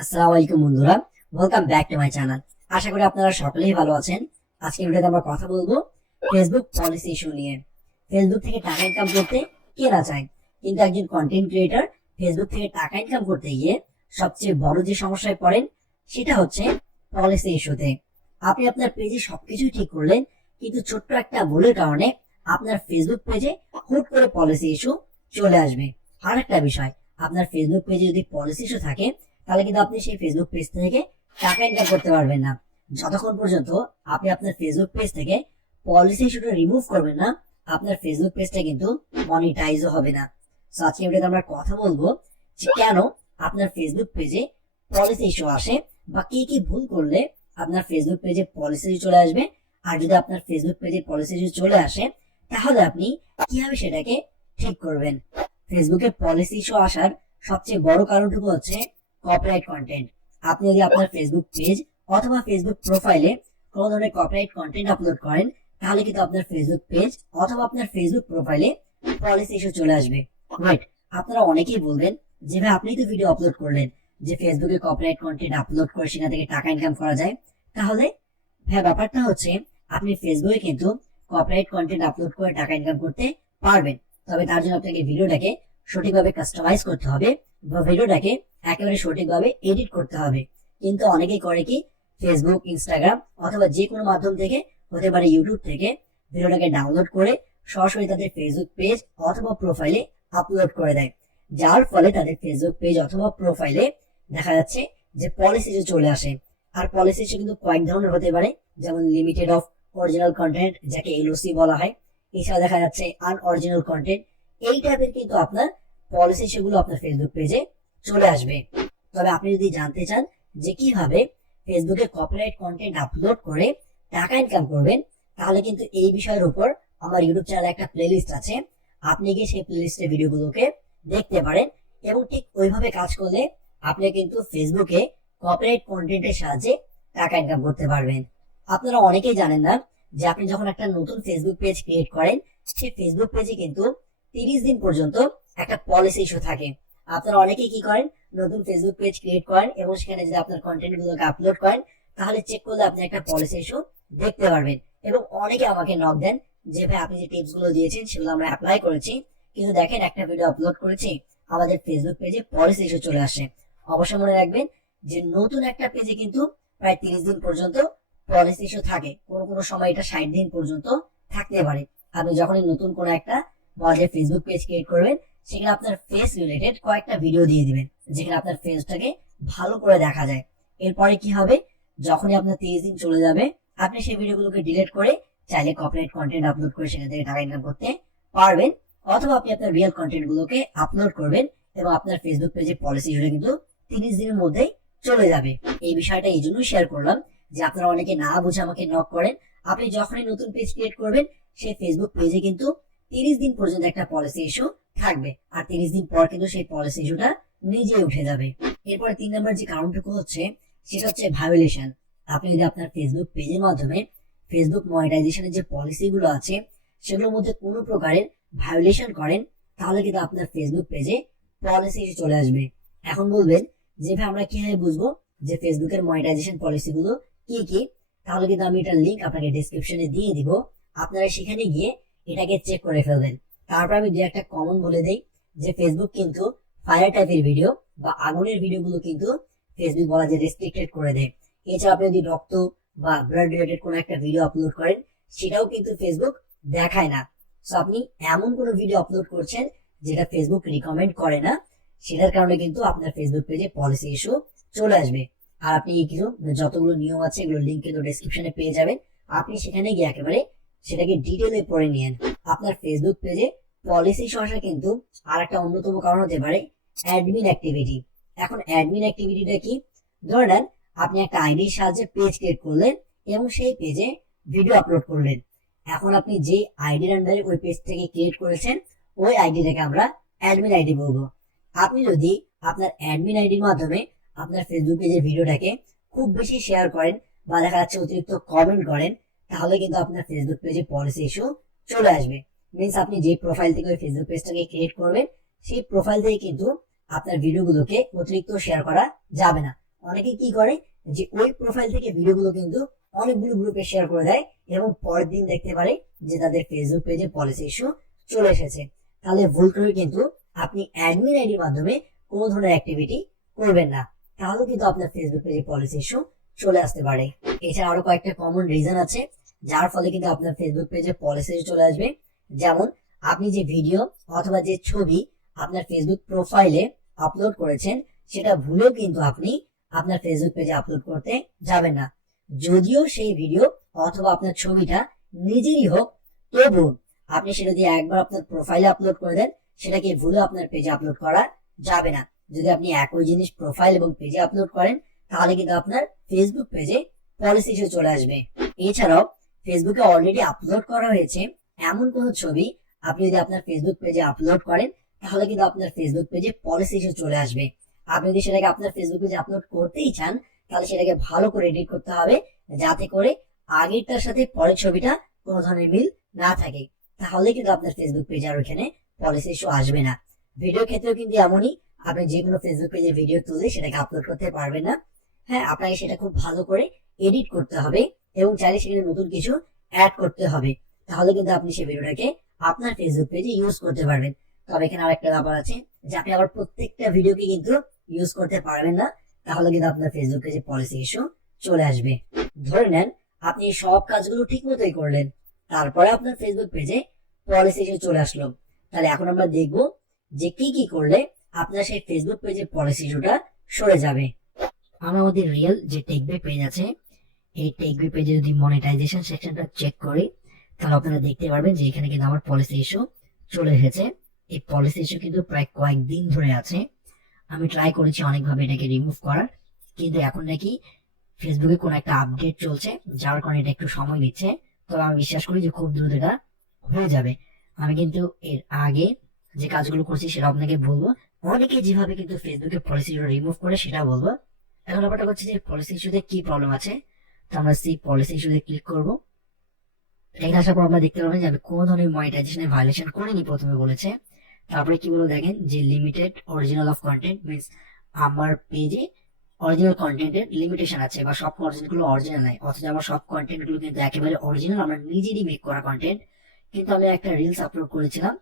আসসালামু আলাইকুম বন্ধুরা, welcome back to my channel. আশা করি আপনারা সকলেই ভালো আছেন। আজকে ভিডিওতে আমরা কথা বলবো ফেসবুক পলিসি ইস্যু নিয়ে। ফেসবুক থেকে টাকা ইনকাম করতে কে না চায়, কিন্তু একজন কন্টেন্ট ক্রিয়েটর ফেসবুক থেকে টাকা ইনকাম করতে গিয়ে সবচেয়ে বড় যে সমস্যায় পড়েন সেটা হচ্ছে পলিসি ইস্যুতে। আপনি আপনার পেজে সবকিছুই ঠিক করলেন, কিন্তু ছোট্ট একটা ভুলের কারণে আপনার ফেসবুক পেজে হুট করে পলিসি ইস্যু চলে আসবে। আর একটা বিষয়, আপনার ফেসবুক পেজে যদি পলিসি ইস্যু থাকে তাহলে কিন্তু আপনি সেই ফেসবুক পেজ থেকে টাকা ইনকাম করতে পারবেন না। যতক্ষণ পর্যন্ত আপনি আপনার ফেসবুক পেজ থেকে পলিসি ইস্যুটা রিমুভ করবেন না, আপনার ফেসবুক পেজটা কিন্তু মনিটাইজও হবে না। সো আজকে ভিডিওতে আমরা কথা বলবো যে কেন আপনার ফেসবুক পেজে পলিসি ইস্যু আসে, বা কি কি ভুল করলে আপনার ফেসবুক পেজে পলিসি ইস্যু চলে আসবে। আর যদি আপনার ফেসবুক পেজে পলিসি ইস্যু চলে আসে তাহলে আপনি কিভাবে সেটাকে ঠিক করবেন। ফেসবুকে পলিসি ইস্যু আসার সবচেয়ে বড় কারণটুকু হচ্ছে কপিরাইট কন্টেন্ট। আপনি যদি আপনার ফেসবুক পেজ অথবা ফেসবুক প্রোফাইলে কোনো ধরনের কপিরাইট কন্টেন্ট আপলোড করেন তাহলে কিন্তু আপনার ফেসবুক পেজ অথবা আপনার ফেসবুক প্রোফাইলে পলিসি ইস্যু চলে আসবে। রাইট, আপনারা অনেকেই বলবেন যে ভাই আপনি তো ভিডিও আপলোড করলেন যে ফেসবুকে কপিরাইট কন্টেন্ট আপলোড করে সেখান থেকে টাকা ইনকাম করা যায়। তাহলে হ্যাঁ, ব্যাপারটা হচ্ছে আপনি ফেসবুকে কিন্তু কপিরাইট কন্টেন্ট আপলোড করে টাকা ইনকাম করতে পারবেন, তবে তার জন্য আপনাকে ভিডিওটাকে সঠিকভাবে কাস্টমাইজ করতে হবে বা ভিডিওটাকে একেবারে সঠিকভাবে এডিট করতে হবে। কিন্তু অনেকেই করে কি, ফেসবুক, ইনস্টাগ্রাম অথবা যে কোনো মাধ্যম থেকে, হতে পারে ইউটিউব থেকে, ভিডিওটাকে ডাউনলোড করে সরাসরি তাদের ফেসবুক পেজ অথবা প্রোফাইলে আপলোড করে দেয়, যার ফলে তাদের ফেসবুক পেজ অথবা প্রোফাইলে দেখা যাচ্ছে যে পলিসি চলে আসে। আর পলিসি কিন্তু কয়েক ধরনের হতে পারে, যেমন লিমিটেড অফ অরিজিনাল কন্টেন্ট, যাকে এলওসি বলা হয়। এছাড়া দেখা যাচ্ছে আনঅরিজিনাল কন্টেন্ট। এই টাইপের কিন্তু আপনার পলিসি সেগুলো আপনার ফেসবুক পেজে চলে আসবে। তবে আপনি যদি জানতে চান যে কিভাবে ফেসবুকে কপিরাইট কন্টেন্ট আপলোড করে টাকা ইনকাম করবেন, তাহলে কিন্তু এই বিষয়ের উপর আমার ইউটিউব চ্যানেলে একটা প্লেলিস্ট আছে। আপনি গিয়ে সেই প্লেলিস্টের ভিডিওগুলোকে দেখতে পারেন, এবং ঠিক ওইভাবে কাজ করলে আপনি কিন্তু ফেসবুকে কপিরাইট কন্টেন্টের সাহায্যে টাকা ইনকাম করতে পারবেন। আপনারা অনেকেই জানেন না যে আপনি যখন একটা নতুন ফেসবুক পেজ ক্রিয়েট করেন, সেই ফেসবুক পেজে কিন্তু 30 দিন পর্যন্ত একটা পলিসি ইস্যু থাকে। আপনারা অনেকেই কি করেন, নতুন ফেসবুক পেজ ক্রিয়েট করেন এবং সেখানে যদি আপনার কন্টেন্ট গুলোকে আপলোড করেন তাহলে চেক করলে আপনি একটা পলিসি ইস্যু দেখতে পারবেন। এবং অনেকে আমাকে নক দেন যে ভাই আপনি যে টিপস গুলো দিয়েছেন সেগুলো আমরা অ্যাপ্লাই করেছি, কিন্তু দেখেন একটা ভিডিও আপলোড করেছি আমাদের ফেসবুক পেজে পলিসি ইস্যু চলে আসে। অবশ্যই মনে রাখবেন যে নতুন একটা পেজে কিন্তু প্রায় 30 দিন পর্যন্ত পলিসি ইস্যু থাকে, কোনো কোনো সময় এটা 60 দিন পর্যন্ত থাকতে পারে। আপনি যখনই নতুন কোনো একটা ফেসবুক পেজ ক্রিয়েট করবেন, সেখানে আপনার ফেস রিলেটেড কয়েকটা ভিডিও দিয়ে দিবেন যেখানে আপনার ফেসটাকে ভালো করে দেখা যায়। এরপরে কি হবে, যখনই আপনার 30 দিন চলে যাবে আপনি সেই ভিডিওগুলোকে ডিলিট করে চাইলে কপিরাইট কন্টেন্ট আপলোড করে সেখান থেকে টাকা ইনকাম করতে পারবেন, অথবা আপনি আপনার রিয়েল কন্টেন্ট গুলোকে আপলোড করবেন এবং আপনার ফেসবুক পেজে পলিসি জুড়ে কিন্তু 30 দিনের মধ্যেই চলে যাবে। এই বিষয়টা এই জন্য শেয়ার করলাম যে আপনারা অনেকে না বুঝে আমাকে নক করেন। আপনি যখনই নতুন পেজ ক্রিয়েট করবেন সেই ফেসবুক পেজে কিন্তু 30 দিন পর্যন্ত একটা পলিসি ইস্যু থাকবে, আর 30 দিন পর কিন্তু সেই পলিসি ইস্যুটা নিজে উঠে যাবে। এরপরে 3 নম্বর যে কারণটুকু হচ্ছে সেটা হচ্ছে ভায়োলেশন। আপনি যদি আপনার ফেসবুক পেজের মাধ্যমে ফেসবুক মনিটাইজেশনের যে পলিসি গুলো আছে সেগুলোর মধ্যে কোনো প্রকারের ভায়োলেশন করেন তাহলে কিন্তু আপনার ফেসবুক পেজে পলিসি ইস্যু চলে আসবে। এখন বলবেন যে ভাই আমরা কিভাবে বুঝবো যে ফেসবুকের মনিটাইজেশন পলিসি গুলো কি কি? তাহলে কিন্তু আমি এটার লিঙ্ক আপনাকে ডেসক্রিপশনে দিয়ে দিব, আপনারা সেখানে গিয়ে এটাকে চেক করে ফেলবেন। তারপর আমি দু একটা কমন বলে দেই যে ফেসবুক কিন্তু ফায়ার টাইপের ভিডিও বা আগুনের ভিডিওগুলো কিন্তু ফেসবুক বলা যে রেস্ট্রিক্টেড করে দেয়। এছাড়া আপনি যদি রক্ত বা ব্লাড রিলেটেড কোনো একটা ভিডিও আপলোড করেন সেটাও কিন্তু ফেসবুক দেখায় না। সো আপনি এমন কোনো ভিডিও আপলোড করছেন যেটা ফেসবুক রিকমেন্ড করে না, সেটার কারণে কিন্তু আপনার ফেসবুক পেজে পলিসি ইস্যু চলে আসবে। আর আপনি কিছু যতগুলো নিয়ম আছে এগুলো লিঙ্ক কিন্তু ডেসক্রিপশনে পেয়ে যাবেন, আপনি সেখানে গিয়ে একেবারে সেটাকে ডিটেলে পড়ে নিয়েন। আপনার ফেসবুক পেজে পলিসি সমস্যা কিন্তু আর একটা অন্যতম কারণ হতে পারে অ্যাডমিন অ্যাক্টিভিটি। এখন অ্যাডমিন অ্যাক্টিভিটিটা কি? ধরে নেন আপনি একটা আইডির সাহায্যে পেজ ক্রিয়েট করলেন এবং সেই পেজে ভিডিও আপলোড করলেন। এখন আপনি যে আইডির আন্ডারে ওই পেজ থেকে ক্রিয়েট করেছেন ওই আইডিটাকে আমরা অ্যাডমিন আইডি বলবো। আপনি যদি আপনার অ্যাডমিন আইডির মাধ্যমে আপনার ফেসবুক পেজের ভিডিওটাকে খুব বেশি শেয়ার করেন বা দেখা যাচ্ছে অতিরিক্ত কমেন্ট করেন, তাহলে কিন্তু আপনার ফেসবুক পেজে পলিসি ইস্যু চলে আসবে। মিনস আপনি যে প্রোফাইল থেকে ওই ফেসবুক পেজটাকে ক্রিয়েট করবেন সেই প্রোফাইল থেকে কিন্তু আপনার ভিডিওগুলোকে অতিরিক্ত শেয়ার করা যাবে না। অনেকে কি করে যে ওই প্রোফাইল থেকে ভিডিওগুলো কিন্তু অনেকগুলো গ্রুপে শেয়ার করে দেয় এবং পরের দিন দেখতে পারে যে তাদের ফেসবুক পেজে পলিসি ইস্যু চলে এসেছে। তাহলে ভুল করে কিন্তু আপনি অ্যাডমিন আইডির মাধ্যমে কোনো ধরনের অ্যাক্টিভিটি করবেন না, তাহলে কিন্তু আপনার ফেসবুক পেজে পলিসি ইস্যু চলে আসতে পারে। এছাড়া আরো কয়েকটা কমন রিজন আছে যার ফলে কিন্তু আপনার ফেসবুক পেজে পলিসি ইস্যু চলে আসবে। যেমন আপনি যে ভিডিও অথবা যে ছবি আপনার ফেসবুক প্রোফাইলে আপলোড করেছেন সেটা ভুলেও কিন্তু আপনি আপনার ফেসবুক পেজে আপলোড করতে যাবেন না। যদিও সেই ভিডিও অথবা আপনার ছবিটা নিজেরই হোক, তবু আপনি সেটা দিয়ে একবার আপনার প্রোফাইলে আপলোড করে দেন, সেটাকে ভুলে আপনার পেজে আপলোড করা যাবে না। যদি আপনি একই জিনিস প্রোফাইল এবং পেজে আপলোড করেন তাহলে কিন্তু আপনার ফেসবুক পেজে পলিসি ইস্যু চলে আসবে। এছাড়াও ফেসবুকে অলরেডি আপলোড করা হয়েছে এমন কোন ছবি আপনি যদি আপনার ফেসবুক পেজে আপলোড করেন তাহলে কিন্তু আপনার ফেসবুক পেজে পলিসি ইস্যু চলে আসবে। আপনি যদি সেটাকে আপনার ফেসবুক পেজে আপলোড করতেই চান তাহলে সেটাকে ভালো করে এডিট করতে হবে যাতে করে আগেরটার সাথে পরের ছবিটা কোনো ধরনের মিল না থাকে, তাহলে কিন্তু আপনার ফেসবুক পেজে আর ওখানে পলিসি ইস্যু আসবে না। ভিডিওর ক্ষেত্রেও কিন্তু এমনই, আপনি যে কোনো ফেসবুক পেজে ভিডিও তুলে সেটাকে আপলোড করতে পারবেন না। হ্যাঁ, আপনাকে সেটা খুব ভালো করে এডিট করতে হবে এবং চাইলে সেখানে নতুন কিছু অ্যাড করতে হবে, তাহলে কিন্তু আপনি সেই ভিডিওটাকে আপনার ফেসবুক পেজে ইউজ করতে পারবেন। তবে এখানে আরেকটা ব্যাপার আছে যে আপনি আবার প্রত্যেকটা ভিডিওকে কিন্তু ইউজ করতে পারবেন না, তাহলে কিন্তু আপনার ফেসবুক পেজে পলিসি ইস্যু চলে আসবে। ধরে নেন আপনি সব কাজগুলো ঠিক মতোই করলেন, তারপরে আপনার ফেসবুক পেজে পলিসি ইস্যু চলে আসলো। তাহলে এখন আমরা দেখব যে কি কি করলে আপনার সেই ফেসবুক পেজে পলিসি ইস্যুটা সরে যাবে। আমরা আমাদের রিয়েল যে টেকবে পেজ আছে এই টেকবে পেজে যদি মনিটাইজেশন সেকশনটা চেক করি তাহলে আপনারা দেখতে পারবেন যে এখানে কিন্তু আমার পলিসি ইস্যু চলে এসেছে। এই পলিসি ইস্যু কিন্তু প্রায় কয়েকদিন ধরে আছে। আমি ট্রাই করেছি অনেকভাবে এটাকে রিমুভ করার, কিন্তু এখন নাকি ফেসবুকে কোনো একটা আপডেট চলছে যার কারণে এটা একটু সময় নিচ্ছে। তবে আমি বিশ্বাস করি যে খুব দ্রুত এটা হয়ে যাবে। আমি কিন্তু এর আগে যে কাজগুলো করছি সেটা আপনাকে বলবো, অনেকে যেভাবে কিন্তু ফেসবুকে পলিসি রিমুভ করে সেটা বলবো। এখন ব্যাপারটা হচ্ছে যে পলিসি ইস্যুতে কি প্রবলেম আছে, তো আমরা সেই পলিসি ইস্যুতে ক্লিক করবো। এখানে আসার পর আমরা দেখতে পাবেন যে আমি কোনো ধরনের মনিটাইজেশনের ভায়োলেশন করিনি, প্রথমে বলেছে। তারপরে কি বলবো দেখেন যে limited original of content, means আমার পেজে অরিজিনাল কন্টেন্টের লিমিটেশন আছে বা সব কন্টেন্ট গুলো অরিজিনাল নাই, অথচ আমার সব কন্টেন্ট গুলো কিন্তু একেবারে অরিজিনাল, আমার নিজেরই মেক করা কন্টেন্ট। কিন্তু আমি একটা রিলস আপলোড করেছিলাম,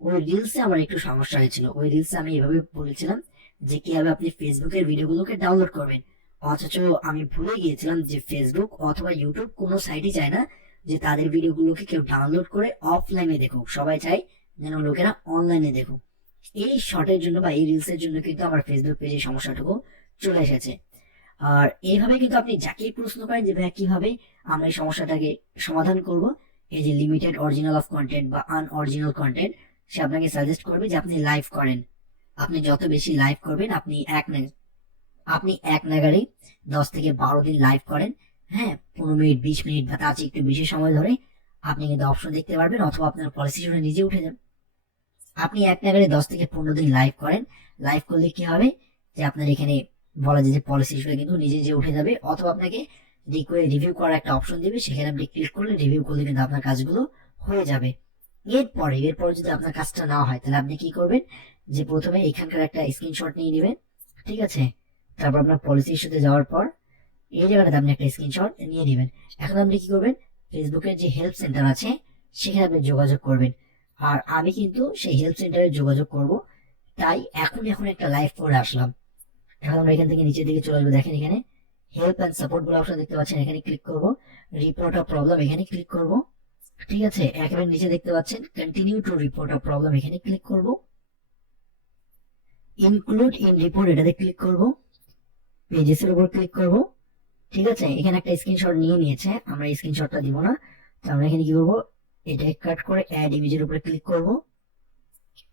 ওই রিলসে আমার একটু সমস্যা হয়েছিল। ওই রিলসে আমি এভাবে বলেছিলাম যে কিভাবে আপনি ফেসবুকের ভিডিওগুলোকে ডাউনলোড করবেন, অথচ আমি ভুলে গিয়েছিলাম যে ফেসবুক অথবা ইউটিউব কোনো সাইটই চায় না যে তাদের ভিডিওগুলোকে কেউ ডাউনলোড করে অফলাইনে দেখুক, সবাই চায় যেন লোকেরা অনলাইনে দেখুক। এই শর্টের জন্য বা এই রিলসের জন্য কিন্তু আমার ফেসবুক পেজে সমস্যাটুকু চলে এসেছে। আর এইভাবে কিন্তু আপনি যাকেই প্রশ্ন করেন যে ভাই কিভাবে আমরা এই সমস্যাটাকে সমাধান করব, এই যে লিমিটেড অরিজিনাল অফ কন্টেন্ট বা আনঅরিজিনাল কন্টেন্ট, সে আপনাকে সাজেস্ট করবে যে আপনি লাইভ করেন। আপনি যত বেশি লাইভ করবেন, আপনি এক নাগারে 10 থেকে 12 দিন লাইভ করেন, হ্যাঁ 15 মিনিট 20 মিনিট বা তার চেয়ে একটু বেশি সময় ধরে, আপনি কিন্তু অপশন দেখতে পারবেন অথবা আপনার পলিসি শুনে নিজে উঠে যান। আপনি এক নাগারে 10 থেকে 15 দিন লাইভ করেন, লাইভ করলে কি হবে যে আপনার এখানে বলা যায় যে পলিসি ইস্যুটা কিন্তু নিজে নিজে উঠে যাবে, অথবা আপনাকে রিভিউ করার একটা অপশন দিবে, সেখানে আপনি ক্লিক করলে রিভিউ করলে কিন্তু আপনার কাজগুলো হয়ে যাবে। এরপরে যদি আপনার কাজটা না হয় তাহলে আপনি কি করবেন যে প্রথমে এখানকার একটা স্ক্রিনশট নিয়ে নেবেন, ঠিক আছে। তারপর আপনার পলিসি ইস্যুতে যাওয়ার পর এই জায়গাটাতে আপনি একটা স্ক্রিনশট নিয়ে নেবেন। এখন আপনি কি করবেন, ফেসবুকের যে হেল্প সেন্টার আছে সেখানে আপনি যোগাযোগ করবেন। আর আমি কিন্তু সেই হেল্প সেন্টারে যোগাযোগ করব, তাই এখন একটা লাইভ করে আসলাম। এখন আমরা এখান থেকে নিচের দিকে চলে আসবো, দেখেন এখানে হেল্প অ্যান্ড সাপোর্ট বলে অপশন দেখতে পাচ্ছেন, এখানে ক্লিক করব। রিপোর্ট আ প্রবলেম এখানে ক্লিক করব, ঠিক আছে। একেবারে নিচে দেখতে পাচ্ছেন continue to report a problem, এখানে ক্লিক করব। ইনক্লুড ইন রিপোর্ট এটাতে ক্লিক করব, পেজেস এর উপর ক্লিক করব, ঠিক আছে। এখানে একটা স্ক্রিনশট নিয়ে নিয়েছে, আমরা স্ক্রিনশটটা দিব না, তো আমরা এখানে কি করব, এটা কাট করে অ্যাড ইমেজের উপরে ক্লিক করব।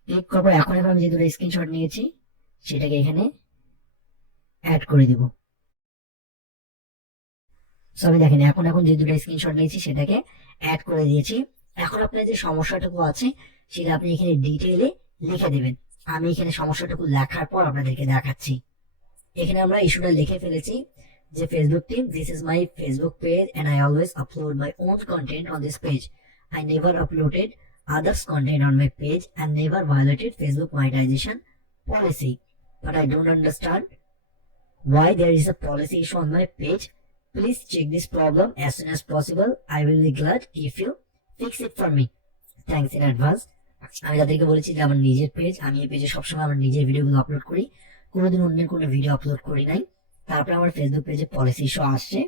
ক্লিক করব, এখন আমি যে দুটো স্ক্রিনশট নিয়েছি সেটাকে এখানে অ্যাড করে দিব। সবই দেখেন এখন যে দুটো স্ক্রিনশট নিয়েছি সেটাকে অ্যাড করে দিয়েছি। এখন আপনার যে সমস্যাটুকু আছে সেটা আপনি এখানে ডিটেইলে লিখে দেবেন। আমি এখানে সমস্যাটুকু লেখার পর আপনাদেরকে দেখাচ্ছি। এখানে আমরা ইস্যুটা লিখে ফেলেছি যে Facebook team, this is my Facebook page and I always upload my own content on this page. I never uploaded others content on my page and never violated Facebook monetization policy, but I don't understand why there is a policy issue on my page. Please check this problem as soon as possible. I will be glad if you fix it for me. Thanks in advance. আমি তাদেরকে বলেছি যে আমার নিজের page, আমি এই পেজে সবসময় আমার নিজের ভিডিওগুলো আপলোড করি, কোনোদিন অন্যের কোনো ভিডিও আপলোড করি নাই। তারপরে আমার ফেসবুক পেজে পলিসি ইস্যু আসছে।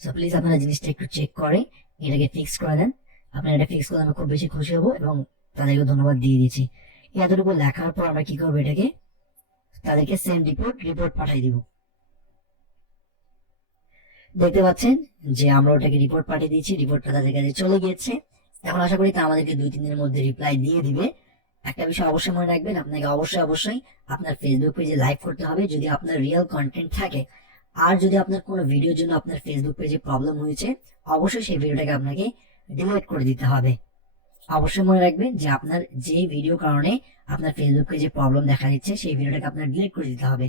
সো প্লিজ আপনারা জিনিসটা একটু চেক করে এটাকে ফিক্স করে দেন। আপনারা এটা ফিক্স করলে আমি খুব বেশি খুশি হবো এবং তাদেরকে ধন্যবাদ দিয়ে দিচ্ছি। এতটুকু লেখার পর আমরা কি করবো, এটাকে তাদেরকে সেন্ড রিপোর্ট পাঠিয়ে দিব। দেখতে পাচ্ছেন যে আমরা ওটাকে রিপোর্ট পাঠিয়ে দিয়েছি, রিপোর্টটা তাদের কাছে চলে গিয়েছে। এখন আশা করি তা আমাদেরকে 2-3 দিনের মধ্যে রিপ্লাই দিয়ে দিবে। একটা বিষয় অবশ্যই মনে রাখবেন, আপনাকে অবশ্যই আপনার ফেসবুক পেজে লাইভ করতে হবে যদি আপনার রিয়েল কন্টেন্ট থাকে। আর যদি আপনার কোনো ভিডিওর জন্য আপনার ফেসবুক পেজে প্রবলেম হয়েছে, অবশ্যই সেই ভিডিওটাকে আপনাকে ডিলিট করে দিতে হবে। অবশ্যই মনে রাখবেন যে আপনার যে ভিডিও কারণে আপনার ফেসবুক পেজে প্রবলেম দেখা দিচ্ছে সেই ভিডিওটাকে আপনার ডিলিট করে দিতে হবে।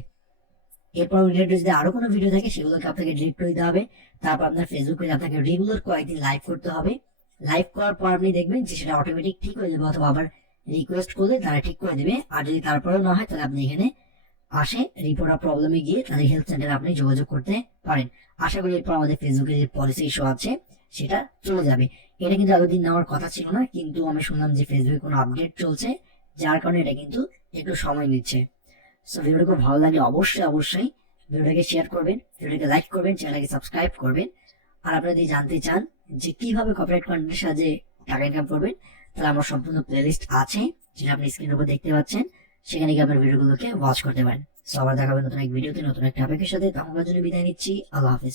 এরপর রিলেটেড যদি আরো কোনো ভিডিও থাকে সেগুলোকে আপনাকে ডিলিট করে দিতে হবে। তারপর আপনার ফেসবুক পেজে আপনাকে রেগুলার কয়েকদিন লাইভ করতে হবে। লাইভ করার পর আপনি দেখবেন যে সেটা অটোমেটিক ঠিক হয়ে যাবে, অথবা আবার রিকোয়েস্ট করলে তারা ঠিক করে দেবে। আর যদি তারপরেও না হয় তাহলে আপনি এখানে আসে রিপোর্ট অফ প্রবলেমে গিয়ে তাদের হেল্প সেন্টারে আপনি যোগাযোগ করতে পারেন। আশা করি এরপর আমাদের ফেসবুকে যে পলিসি ইস্যু আছে সেটা চলে যাবে। এটা কিন্তু এতদিন নেওয়ার কথা ছিল না, কিন্তু আমি শুনলাম যে ফেসবুকে কোনো আপডেট চলছে, যার কারণে এটা কিন্তু একটু সময় নিচ্ছে। সো ভিডিওটা খুব ভালো লাগে অবশ্যই ভিডিওটাকে শেয়ার করবেন, ভিডিওটাকে লাইক করবেন, চ্যানেলকে সাবস্ক্রাইব করবেন। আর আপনারা যদি জানতে চান যে কিভাবে কপিরাইট কন্টেন্টের সাহায্যে টাকা ইনকাম করবেন, তাহলে আমার সম্পূর্ণ প্লেলিস্ট আছে যেটা আপনি স্ক্রিনের উপর দেখতে পাচ্ছেন, সেখানে গিয়ে আপনার ভিডিওগুলোকে ওয়াচ করতে পারেন। সো আবার দেখাবেন নতুন এক ভিডিওতে নতুন একটা টপিকের সাথে। তখনকার জন্য বিদায় নিচ্ছি। আল্লাহ হাফিজ।